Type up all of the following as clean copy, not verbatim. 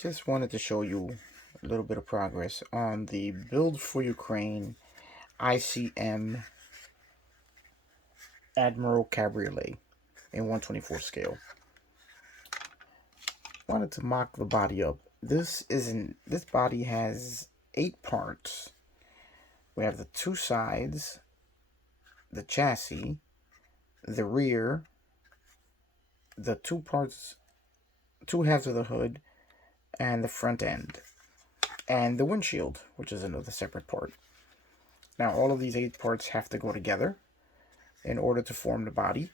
Just wanted to show you a little bit of progress on the Build for Ukraine ICM Admiral Cabriolet in 124 scale. Wanted to mock the body up. This body has 8 parts. We have the 2 sides, the chassis, the rear, the 2 halves of the hood, and the front end, and the windshield, which is another separate part. Now all of these 8 parts have to go together in order to form the body.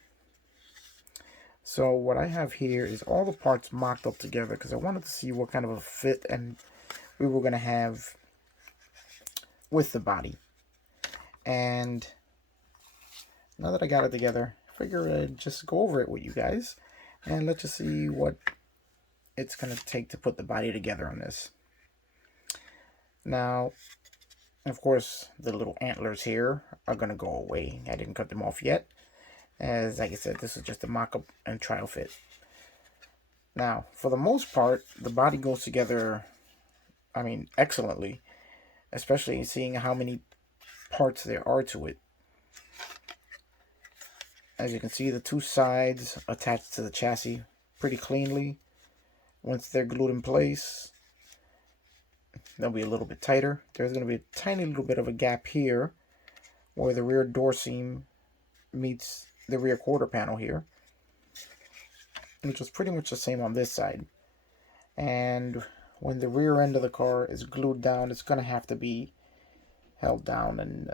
So what I have here is all the parts mocked up together because I wanted to see what kind of a fit and we were going to have with the body. And now that I got it together, I figure I'd just go over it with you guys and let's just see what it's going to take to put the body together on this. Now, of course, the little antlers here are going to go away. I didn't cut them off yet. As like I said, this is just a mock-up and trial fit. Now, for the most part, the body goes together, excellently. Especially seeing how many parts there are to it. As you can see, the 2 sides attached to the chassis pretty cleanly. Once they're glued in place, they'll be a little bit tighter. There's going to be a tiny little bit of a gap here where the rear door seam meets the rear quarter panel here, which is pretty much the same on this side. And when the rear end of the car is glued down, it's going to have to be held down and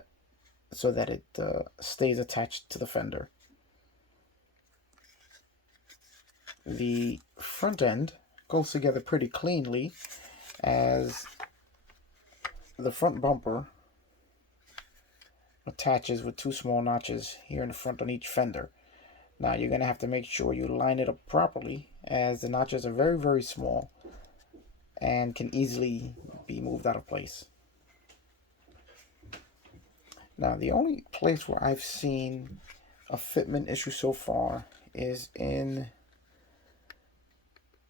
so that it stays attached to the fender. The front end goes together pretty cleanly as the front bumper attaches with 2 small notches here in the front on each fender. Now you're going to have to make sure you line it up properly as the notches are very, very small and can easily be moved out of place. Now the only place where I've seen a fitment issue so far is in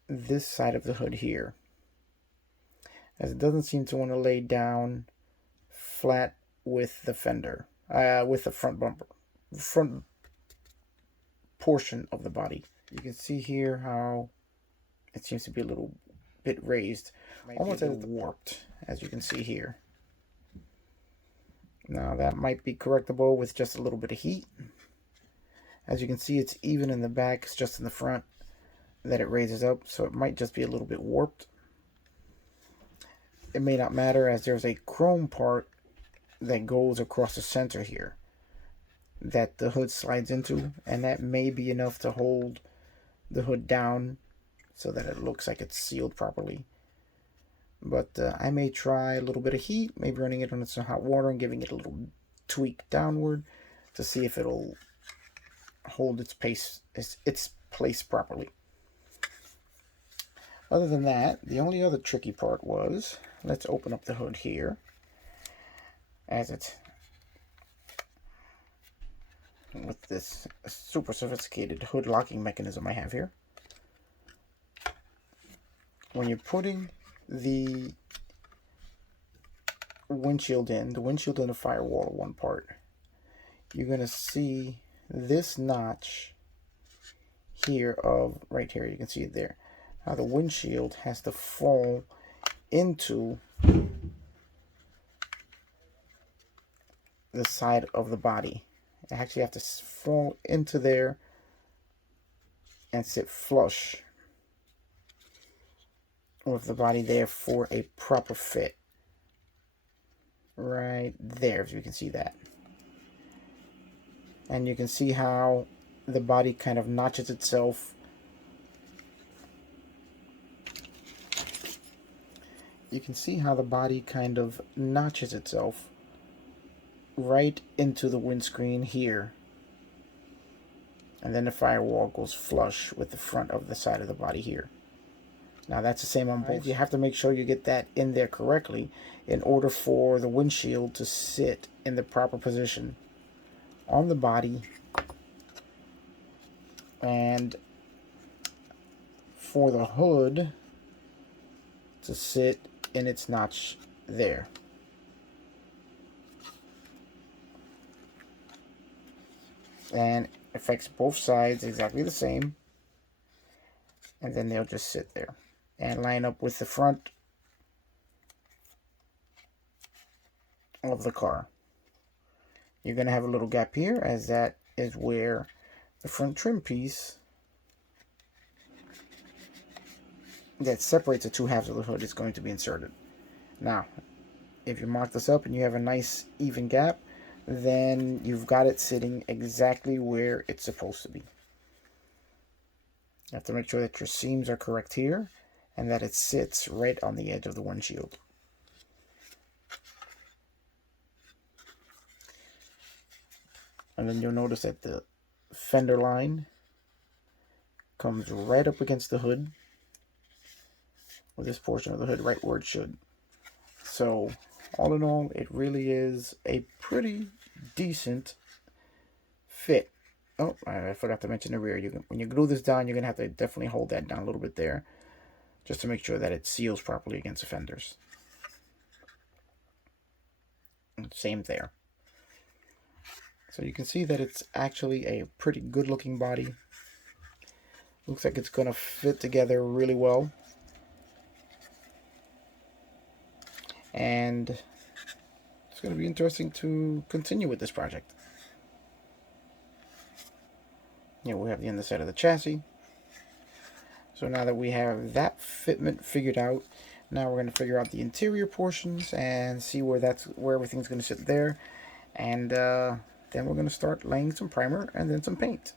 this side of the hood here, as it doesn't seem to want to lay down flat with the fender, with the front bumper, front portion of the body. You can see here how it seems to be a little bit raised, almost as warped, as you can see here. Now that might be correctable with just a little bit of heat. As you can see, it's even in the back, it's just in the front that it raises up, so it might just be a little bit warped. It may not matter, as there's a chrome part that goes across the center here that the hood slides into, and that may be enough to hold the hood down so that it looks like it's sealed properly. But I may try a little bit of heat, maybe running it on some hot water and giving it a little tweak downward to see if it'll hold its place properly. Other than that, the only other tricky part was, let's open up the hood here, as it's with this super sophisticated hood locking mechanism I have here. When you're putting the windshield in, the firewall are one part, you're going to see this notch here of, right here, you can see it there. Now the windshield has to fall into the side of the body. It actually have to fall into there and sit flush with the body there for a proper fit. Right there, if you can see that. And you can see how the body kind of notches itself. You can see how the body kind of notches itself right into the windscreen here. And then the firewall goes flush with the front of the side of the body here. Now that's the same on both. You have to make sure you get that in there correctly in order for the windshield to sit in the proper position on the body. And for the hood, to sit in its notch there. And affects both sides exactly the same. And then they'll just sit there and line up with the front of the car. You're going to have a little gap here, as that is where the front trim piece that separates the two halves of the hood is going to be inserted. Now, if you mark this up and you have a nice even gap, then you've got it sitting exactly where it's supposed to be. You have to make sure that your seams are correct here and that it sits right on the edge of the windshield. And then you'll notice that the fender line comes right up against the hood, or this portion of the hood right where it should. So all in all, it really is a pretty decent fit. Oh, I forgot to mention the rear. When you glue this down, you're going to have to definitely hold that down a little bit there, just to make sure that it seals properly against the fenders. Same there. So you can see that it's actually a pretty good looking body. Looks like it's going to fit together really well. And it's going to be interesting to continue with this project. Here we have the underside of the chassis. So now that we have that fitment figured out, now we're going to figure out the interior portions and see where everything's going to sit there. And then we're going to start laying some primer and then some paint.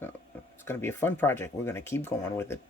So it's going to be a fun project. We're going to keep going with it.